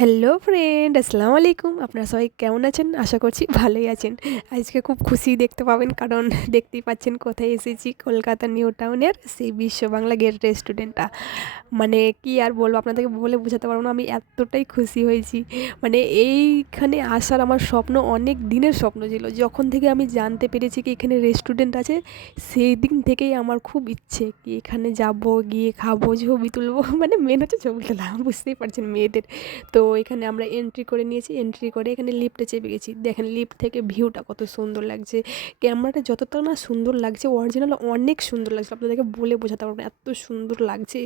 Hello friend, আসসালামু আলাইকুম। আপনারা সবাই কেমন আছেন? আশা করছি ভালোই আছেন। আজকে খুব খুশি দেখতে পাবেন, কারণ দেখতেই পাচ্ছেন কোথায় এসেছি। কলকাতা নিউ টাউনের সেই বিশ্ব বাংলা গেট রেস্টুরেন্টটা। মানে কি আর বলবো, আপনাদেরকে বলে বোঝাতে পারবো না, আমি এতটাই খুশি হয়েছি। মানে এইখানে আসার আমার স্বপ্ন, অনেক দিনের স্বপ্ন ছিল। যখন থেকে আমি জানতে পেরেছি কি এখানে রেস্টুরেন্ট আছে, সেই দিন থেকেই আমার খুব ইচ্ছে কি এখানে যাব, গিয়ে খাবো, ছবি তুলবো। মানে মেন হচ্ছে ছবি তোলা, বুঝতেই পারছেন মেয়েদের। তো এখানে আমরা এন্ট্রি করে নিয়েছি, এন্ট্রি করে এখানে লিফটে চেপে গেছি। দেখেন লিফট থেকে ভিউটা কত সুন্দর লাগছে। ক্যামেরাটা যতটা না সুন্দর লাগছে, অরিজিনাল অনেক সুন্দর লাগছে, আপনাদেরকে বলে বোঝাতে পারবো না, এত সুন্দর লাগছে।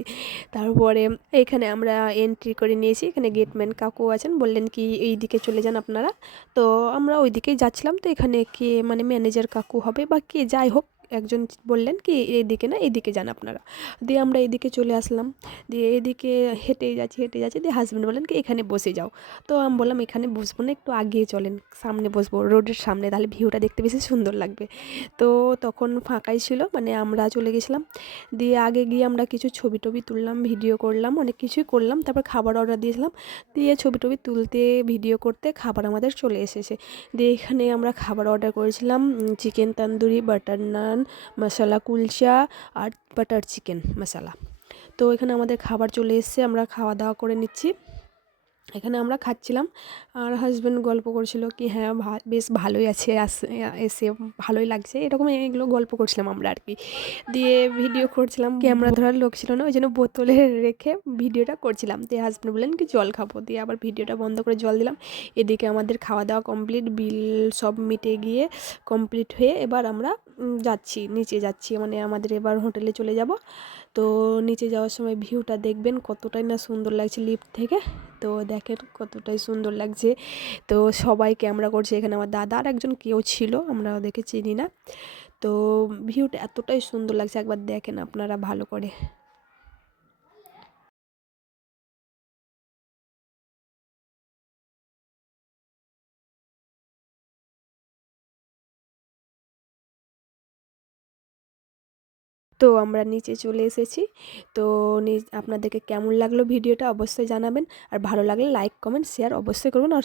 তারপরে এখানে আমরা এন্ট্রি করে নিয়েছি। এখানে গেটম্যান কাকু আছেন, বললেন কি এই দিকে চলে যান আপনারা। তো আমরা ওই দিকেই যাচ্ছিলাম। তো এখানে কে মানে ম্যানেজার কাকু হবে বা কে যাই হোক, একজন বললেন কি এইদিকে না, এইদিকে যান আপনারা। দিয়ে আমরা এদিকে চলে আসলাম। দিয়ে এদিকে হেঁটে যাচ্ছি, দিয়ে হাজব্যান্ড বললেন কি এখানে বসে যাও। তো আমি বললাম এখানে বসবো না, একটু আগিয়ে চলেন, সামনে বসবো, রোডের সামনে, তাহলে ভিউটা দেখতে বেশি সুন্দর লাগবে। তো তখন ফাঁকাই ছিল, মানে আমরা চলে গেছিলাম। দিয়ে আগে গিয়ে আমরা কিছু ছবি টবি তুললাম, ভিডিও করলাম, অনেক কিছুই করলাম। তারপর খাবার অর্ডার দিয়েছিলাম। দিয়ে ছবি টবি তুলতে, ভিডিও করতে খাবার আমাদের চলে এসেছে। দিয়ে এখানে আমরা খাবার অর্ডার করেছিলাম চিকেন তন্দুরি, বাটার নান, মশলা কুলচা আর বাটার চিকেন মশলা। তো এখানে আমাদের খাবার চলে এসেছে, আমরা খাওয়া দাওয়া করে নিচ্ছি। এখানে আমরা খাচ্ছিলাম, আর হাজব্যান্ড গল্প করছিল কি হ্যাঁ বেশ ভালোই আছে, এসে ভালোই লাগছে, এরকম এগুলো গল্প করছিলাম আমরা আর কি। দিয়ে ভিডিও করছিলাম, ক্যামেরা ধরার লোক ছিল না, ওই জন্য বোতলে রেখে ভিডিওটা করছিলাম। দিয়ে হাজব্যান্ড বললেন কি জল খাবো, দিয়ে আবার ভিডিওটা বন্ধ করে জল দিলাম। এদিকে আমাদের খাওয়া দাওয়া কমপ্লিট, বিল সব মিটে গিয়ে কমপ্লিট হয়ে এবার আমরা যাচ্ছি, নিচে যাচ্ছি, মানে আমাদের এবার হোটেলে চলে যাব। তো নিচে যাওয়ার সময় ভিউটা দেখবেন কতটাই না সুন্দর লাগছে লিফট থেকে। তো দেখেন কতটাই সুন্দর লাগছে। তো সবাই ক্যামেরা করছে, এখানে আমার দাদা আর একজন কেউ ছিল, আমরা ওদেরকে চিনি না। তো ভিউটা এতটাই সুন্দর লাগছে, একবার দেখেন আপনারা ভালো করে। তো আমরা নিচে চলে এসেছি। তো আপনাদেরকে কেমন লাগলো ভিডিওটা অবশ্যই জানাবেন, আর ভালো লাগলে লাইক কমেন্ট শেয়ার অবশ্যই করবেন। আর